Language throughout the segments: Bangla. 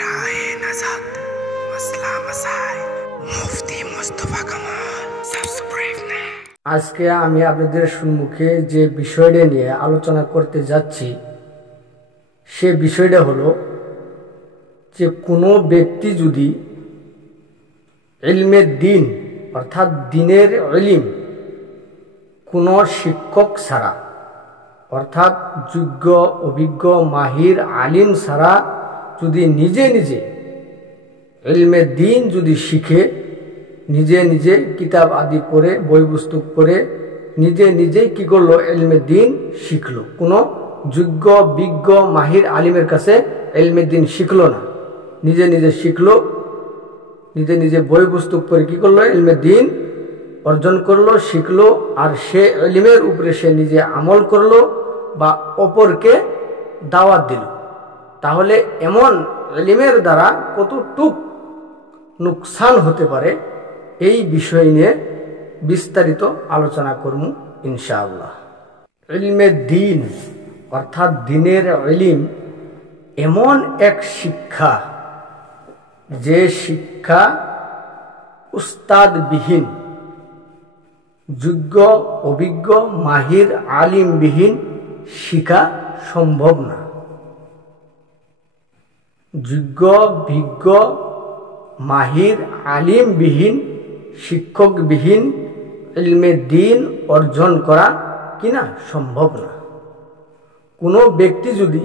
রাহে নাজাত মাসলা মাসাইল মুফতি মুস্তাফা কামাল সাবস্ক্রাইব না। আজকে আমি আপনাদের সম্মুখে যে বিষয়টা নিয়ে আলোচনা করতে যাচ্ছি সে বিষয়টা হলো যে কোনো ব্যক্তি যদি ইলমে দ্বীন অর্থাৎ দ্বীনের ইলম কোনো শিক্ষক ছাড়া অর্থাৎ যোগ্য অভিজ্ঞ মাহির আলিম ছাড়া যদি নিজে নিজে ইলমে দ্বীন যদি শিখে, নিজে নিজে কিতাব আদি পড়ে বই পুস্তক পড়ে নিজে নিজেই কি করলো, ইলমে দ্বীন শিখলো। কোনো যোগ্য বিজ্ঞ মাহির আলিমের কাছে ইলমে দ্বীন শিখলো না, নিজে নিজে শিখলো, নিজে নিজে বই পুস্তক পড়ে কি করলো, ইলমে দ্বীন অর্জন করলো, শিখলো। আর সে ইলমের উপরে সে নিজে আমল করলো বা অপরকে দাওয়াত দিল। তাহলে এমন ইলমের দ্বারা কতটুক নুকসান হতে পারে এই বিষয় নিয়ে বিস্তারিত আলোচনা করব ইনশাআল্লাহ। ইলমে দ্বীন অর্থাৎ দ্বীনের ইলম এমন এক শিক্ষা যে শিক্ষা উস্তাদবিহীন, যোগ্য অভিজ্ঞ মাহির আলিমবিহীন শিখা সম্ভব না। যোগ্য বিজ্ঞ মাহির আলিমবিহীন শিক্ষকবিহীন ইলমে দ্বীন অর্জন করা কিনা সম্ভব না। কোনো ব্যক্তি যদি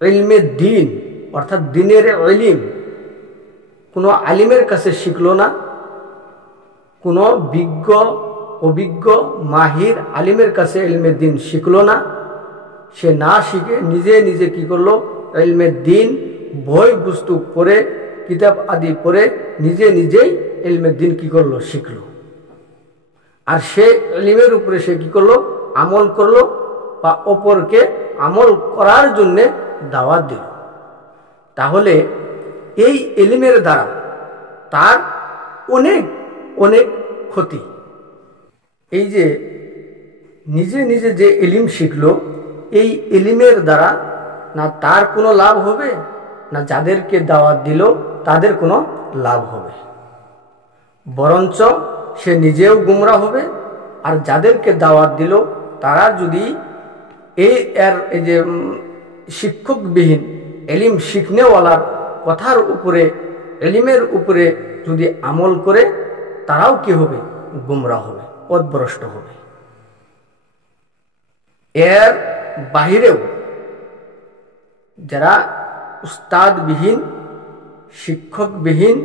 ইলমে দ্বীন অর্থাৎ দ্বীনের ইলম কোনো আলিমের কাছে শিখলো না, কোনো বিজ্ঞ অভিজ্ঞ মাহির আলিমের কাছে ইলমে দ্বীন শিখলো না, সে না শিখে নিজে নিজে কি করলো, ইলমে দ্বীন বই পুস্তক পড়ে কিতাব আদি পড়ে নিজে নিজেই ইলমে দ্বীন কি করলো, শিখলো। আর সে ইলমের উপরে সে কি করলো, আমল করলো বা অপরকে আমল করার জন্য দাওয়াত দিল। তাহলে এই ইলমের দ্বারা তার অনেক অনেক ক্ষতি। এই যে নিজে নিজে যে ইলম শিখলো, এই ইলমের দ্বারা না তার কোনো লাভ হবে, না যাদেরকে দাওয়াত দিল তাদের কোনো লাভ হবে, বরঞ্চ সে নিজেও গুমরা হবে। আর যাদেরকে দাওয়াত দিল তারা যদি এই যে শিক্ষকবিহীন ইলম শিখনেওয়ালার কথার উপরে ইলমের উপরে যদি আমল করে, তারাও কি হবে, গুমরা হবে, পথভ্রষ্ট হবে। এর বাহিরেও যারা উস্তাদবিহীন শিক্ষকবিহীন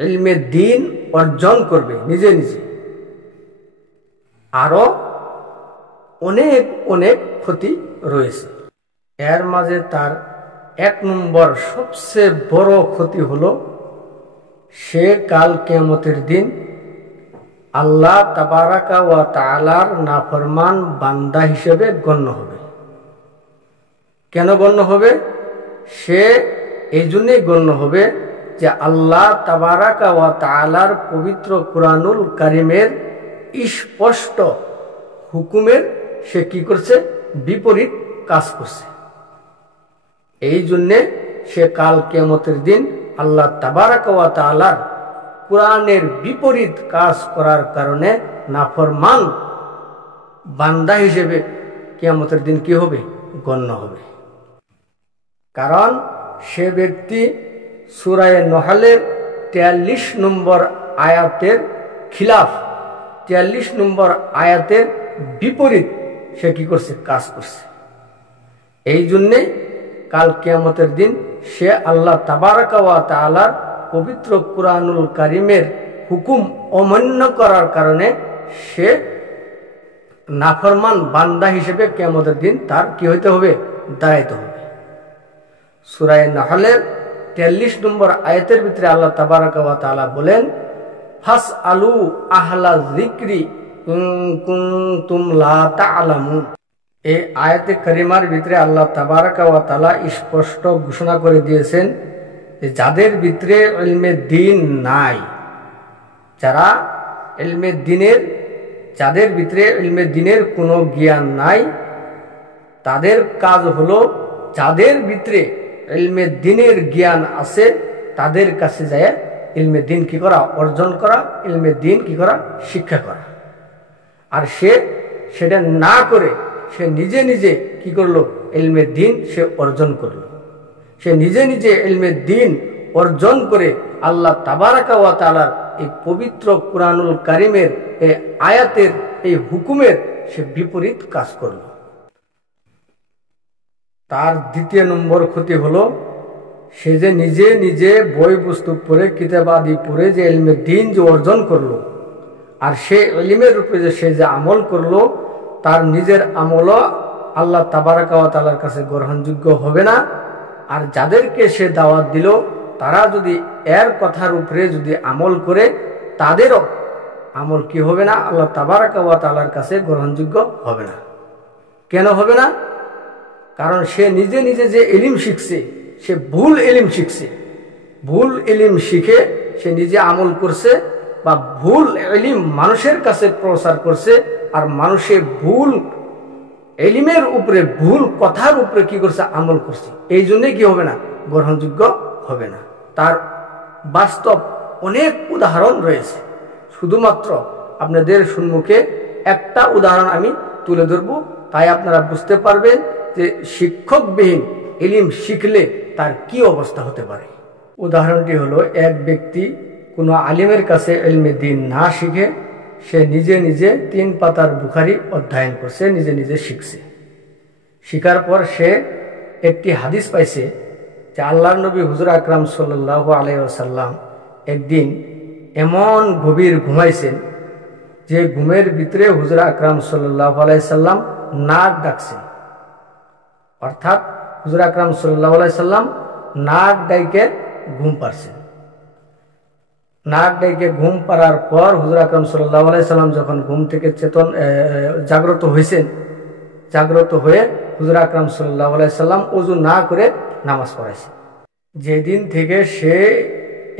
ইলমে দ্বীন অর্জন করবে নিজে নিজে, আরো অনেক অনেক ক্ষতি রয়েছে। এর মাঝে তার এক নম্বর সবচেয়ে বড় ক্ষতি হলো সে কাল কিয়ামতের দিন আল্লাহ তাবারাকা ওয়া তাআলার নাফরমান বান্দা হিসেবে গণ্য হবে। কেন গণ্য হবে? সে এই জন্যই গণ্য হবে যে আল্লাহ তাবারাকা ওয়া তাআলার পবিত্র কুরআনুল কারীমের স্পষ্ট হুকুমের সে কি করছে, বিপরীত কাজ করছে। এই জন্যে সে কাল কিয়ামতের দিন আল্লাহ তাবারাকা ওয়া তাআলার কুরআনের বিপরীত কাজ করার কারণে নাফরমান বান্দা হিসেবে কিয়ামতের দিন কি হবে, গণ্য হবে। কারণ সে ব্যক্তি সূরা নহলের 43 নম্বর আয়াতের খিলাফ, 43 নম্বর আয়াতের বিপরীত সে কি করছে, কাজ করছে। এই জন্যে কাল কিয়ামতের দিন সে আল্লাহ তাবারাকা ওয়া তাআলার পবিত্র কুরআনুল কারীমের হুকুম অমান্য করার কারণে সে নাফরমান বান্দা হিসেবে কিয়ামতের দিন তার কি হইতে হবে, দাঁড়াইতে হবে। সূরা নহলের 43 নম্বর আয়াতের ভিতরে আল্লাহ তাবারাকা ওয়া তাআলা বলেন, ফাসআলু আহলা যিকরি ইন কুনতুম লা তা'লামুন। এই আয়াতে কারিমার ভিতরে আল্লাহ তাবারাকা ওয়া তাআলা স্পষ্ট ঘোষণা করে দিয়েছেন যে যাদের ভিতরে ইলমে দ্বীন নাই, যারা ইলমে দ্বীনের, যাদের ভিতরে ইলমে দ্বীনের কোনো জ্ঞান নাই, তাদের কাজ হলো যাদের ভিতরে ইলমে দিনের জ্ঞান আছে তাদের কাছে যায় ইলমে দিন কি করা, অর্জন করা, ইলমে দিন কি করা, শিক্ষা করা। আর সে সেটা না করে সে নিজে নিজে কি করলো, ইলমে দিন সে অর্জন করলো। সে নিজে নিজে ইলমে দিন অর্জন করে আল্লাহ তাবারাকা ওয়া তাআলার এই পবিত্র কুরআনুল কারীমের এই আয়াতের এই হুকুমের সে বিপরীত কাজ করল। তার দ্বিতীয় নম্বর ক্ষতি হলো সে যে নিজে নিজে বই পুস্তক পড়ে কিতাব আদি পড়ে যে ইলমে দিন যে অর্জন করলো, আর সে ইলমের উপরে যে সে যে আমল করলো, তার নিজের আমলও আল্লাহ তাবারাকা ওয়া তাআলার কাছে গ্রহণযোগ্য হবে না। আর যাদেরকে সে দাওয়াত দিল তারা যদি এর কথার উপরে যদি আমল করে, তাদেরও আমল কি হবে না, আল্লাহ তাবারাকা ওয়া তাআলার কাছে গ্রহণযোগ্য হবে না। কেন হবে না? কারণ সে নিজে নিজে যে ইলম শিখছে সে ভুল ইলম শিখছে, ভুল ইলম শিখে সে নিজে আমল করছে, বা ভুল ইলম মানুষের কাছে প্রচার করছে, আর মানুষের ভুল ইলমের উপরে ভুল কথার উপরে কি করছে, আমল করছে। এই জন্যে কি হবে না, গ্রহণযোগ্য হবে না। তার বাস্তব অনেক উদাহরণ রয়েছে, শুধুমাত্র আপনাদের সম্মুখে একটা উদাহরণ আমি তুলে ধরব, তাই আপনারা বুঝতে পারবেন যে শিক্ষকবিহীন ইলম শিখলে তার কি অবস্থা হতে পারে। উদাহরণটি হলো, এক ব্যক্তি কোনো আলিমের কাছে ইলমে দিন না শিখে সে নিজে নিজে 3 পাতার বুখারি অধ্যয়ন করছে, নিজে নিজে শিখছে। শিখার পর সে একটি হাদিস পাইছে যে আল্লাহর নবী হুজুর আকরাম সাল্লাল্লাহু আলাইহি ওয়াসাল্লাম একদিন এমন গভীর ঘুমাইছেন যে ঘুমের ভিতরে হুজুর আকরাম সাল্লাল্লাহু আলাইহি সাল্লাম নাক ডাকছেন। অর্থাৎ হুজুর আকরাম সাল্লাল্লাহু আলাইহি সাল্লাম নাক ডাইকে ঘুম পারছেন। নাক ডাইকে ঘুম পাড়ার পর হুজুর আকরাম সাল্লাল্লাহু আলাইহি সাল্লাম যখন ঘুম থেকে জাগ্রত হয়েছেন, জাগ্রত হয়ে হুজুর আকরাম সাল্লাল্লাহু আলাইহি সাল্লাম ওযু না করে নামাজ পড়াইছে। যেদিন থেকে সে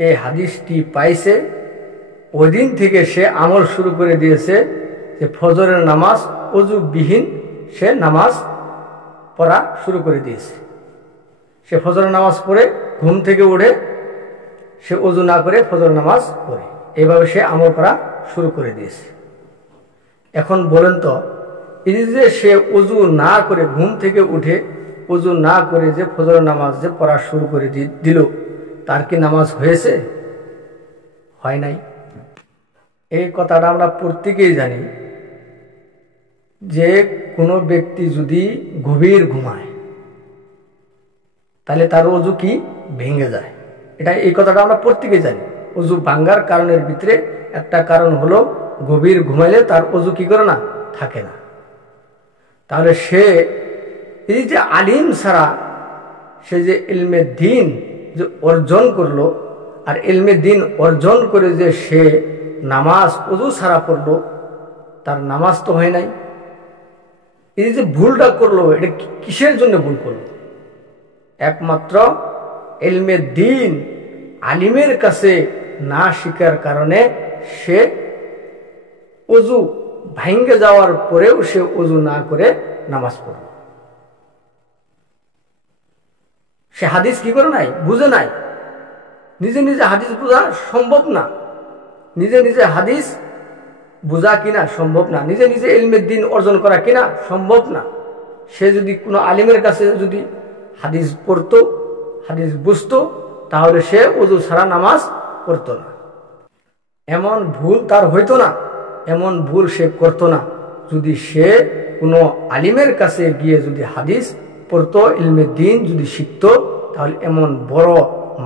এই হাদিসটি পাইছে ওই দিন থেকে সে আমল শুরু করে দিয়েছে যে ফজরের নামাজ ওযুবিহীন সে নামাজ পড়া শুরু করে দিয়েছে। সে ফজরের নামাজ পড়ে ঘুম থেকে উঠে সে ওযু না করে ফজর নামাজ পড়ে, এইভাবে সে আমল করা শুরু করে দিয়েছে। এখন বলেন তো, এই যে সে ওযু না করে ঘুম থেকে উঠে ওযু না করে যে ফজর নামাজ যে পড়া শুরু করে দিল, তার কি নামাজ হয়েছে? হয় নাই। এই কথাটা আমরা প্রত্যেকেই জানি যে কোনো ব্যক্তি যদি গভীর ঘুমায় তাহলে তার ওযু কি ভেঙে যায়। এই কথাটা আমরা প্রত্যেকেই জানি। ওযু ভাঙ্গার কারণের ভিতরে একটা কারণ হলো গভীর ঘুমাইলে তার ওযু কি করে না, থাকে না। তাহলে সে এই যে আলিম ছাড়া সে যে ইলমে দিন যে অর্জন করলো, আর ইলমে দিন অর্জন করে যে সে নামাজ ওযু ছাড়া পড়লো, তার নামাজ তো হয় নাই। এই যে ভুলটা করলো, এটা কিসের জন্য ভুল করলো? একমাত্র ইলমে দিন আলিমের কাছে না শিখার কারণে সে ওযু ভাঙ্গে যাওয়ার পরেও সে ওযু না করে নামাজ পড়ল। সে হাদিস কি করে নাই, বুঝে নাই। নিজে নিজে হাদিস বোঝা সম্ভব না, নিজে নিজে হাদিস বোঝা কিনা সম্ভব না, নিজে নিজে ইলমে দিন অর্জন করা কিনা সম্ভব না। সে যদি কোনো আলিমের কাছে যদি হাদিস পড়তো, হাদিস বুঝতো, তাহলে সে ওযু ছাড়া নামাজ পড়তো না। এমন ভুল তার হইতো না, এমন ভুল সে করতো না যদি সে কোনো আলিমের কাছে গিয়ে যদি হাদিস পড়তো, ইলমে দিন যদি শিখতো, তাহলে এমন বড়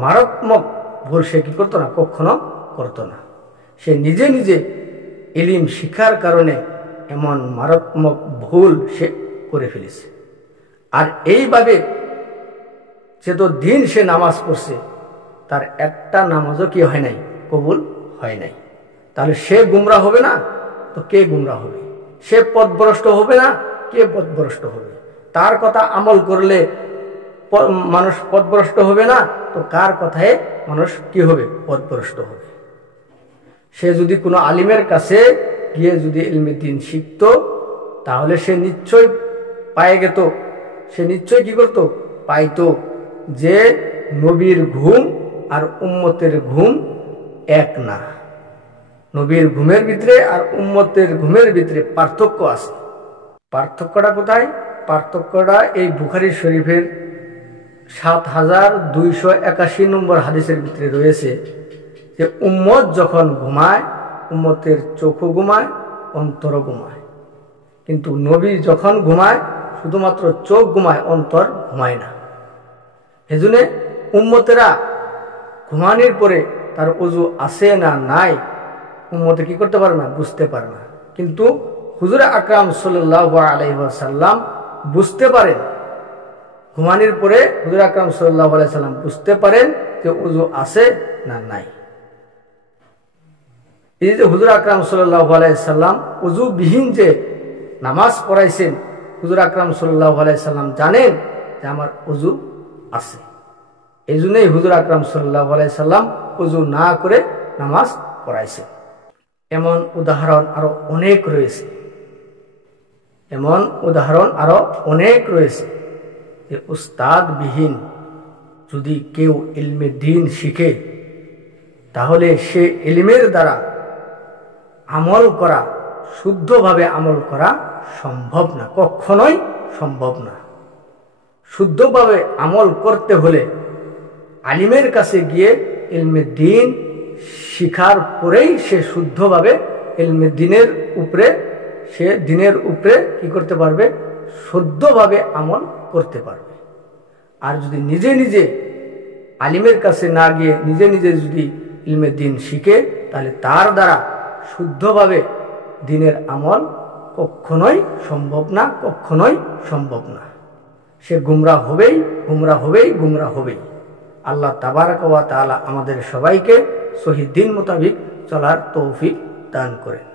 মারাত্মক ভুল সে কি করতো না, কখনো করতো না। সে নিজে নিজে ইলম শিখার কারণে এমন মারাত্মক ভুল সে করে ফেলেছে। আর এইভাবে যে তো দিন সে নামাজ পড়ছে, তার একটা নামাজও কি হয় নাই, কবুল হয় নাই। তাহলে সে গুমরা হবে না তো কে গুমরা হবে? সে পথভ্রষ্ট হবে না, কে পথভ্রষ্ট হবে? তার কথা আমল করলে মানুষ পথভ্রষ্ট হবে না, তো কার কথায় মানুষ কি হবে, পথভ্রষ্ট হবে? সে যদি কোনো আলিমের কাছে গিয়ে যদি ইলমে দিন শিখতো, তাহলে সে নিশ্চয় পায়ে যেত, সে নিশ্চয় কি করতো, পাইতো যে নবীর ঘুম আর উম্মতের ঘুম এক না। নবীর ঘুমের ভিতরে আর উম্মতের ঘুমের ভিতরে পার্থক্য আছে। পার্থক্যটা কোথায়? পার্থক্যটা এই বুখারী শরীফের ৭,২৮১ নম্বর হাদিসের ভিতরে রয়েছে যে উম্মত যখন ঘুমায়, উম্মতের চোখও ঘুমায়, অন্তরও ঘুমায়। কিন্তু নবী যখন ঘুমায় শুধুমাত্র চোখ ঘুমায়, অন্তর ঘুমায় না। এজন্য উম্মতেরা ঘুমানোর পরে তার ওযু আছে না নাই উম্মতে কি করতে পারে না, বুঝতে পারে না। কিন্তু হুজুর আকরাম সাল্লাল্লাহু আলাইহি ওয়াসাল্লাম বুঝতে পারেন। ঘুমানোর পরে হুজুর আকরাম সাল্লাল্লাহু আলাইহি ওয়াসাল্লাম বুঝতে পারেন যে ওযু আছে না নাই। এই যে হুজুর আকরাম সাল্লাল্লাহু আলাইহি ওয়াসাল্লাম ওযু বিহীন যে নামাজ পড়াইছেন, হুজুর আকরাম সাল্লাল্লাহু আলাইহি ওয়াসাল্লাম জানেন যে আমার ওযু আছে। এই জন্যই হুজুর আকরাম সাল্লাল্লাহু আলাইহি ওয়াসাল্লাম ওযু না করে নামাজ পড়াইছেন। এমন উদাহরণ আরো অনেক রয়েছে, এমন উদাহরণ আরো অনেক রয়েছে যে উস্তাদ বিহীন যদি কেউ ইলমে দ্বীন শিখে তাহলে সে ইলমের দ্বারা আমল করা, শুদ্ধভাবে আমল করা সম্ভব না, কখনোই সম্ভব না। শুদ্ধভাবে আমল করতে হলে আলিমের কাছে গিয়ে ইলমে দ্বীন শিখার পরেই সে শুদ্ধভাবে ইলমে দ্বীনের উপরে, সে দ্বীনের উপরে কি করতে পারবে, শুদ্ধভাবে আমল করতে পারবে। আর যদি নিজে নিজে আলিমের কাছে না গিয়ে নিজে নিজে যদি ইলমে দ্বীন শিখে তাহলে তার দ্বারা শুদ্ধভাবে দ্বীনের আমল কখনোই সম্ভব না, কখনোই সম্ভব না। সে গুমরাহ হবেই, গুমরাহ হবেই, গুমরাহ হবেই। আল্লাহ তাবারক ওয়া তাআলা আমাদের সবাইকে সহিহ দ্বীন মোতাবিক চলার তৌফিক দান করেন।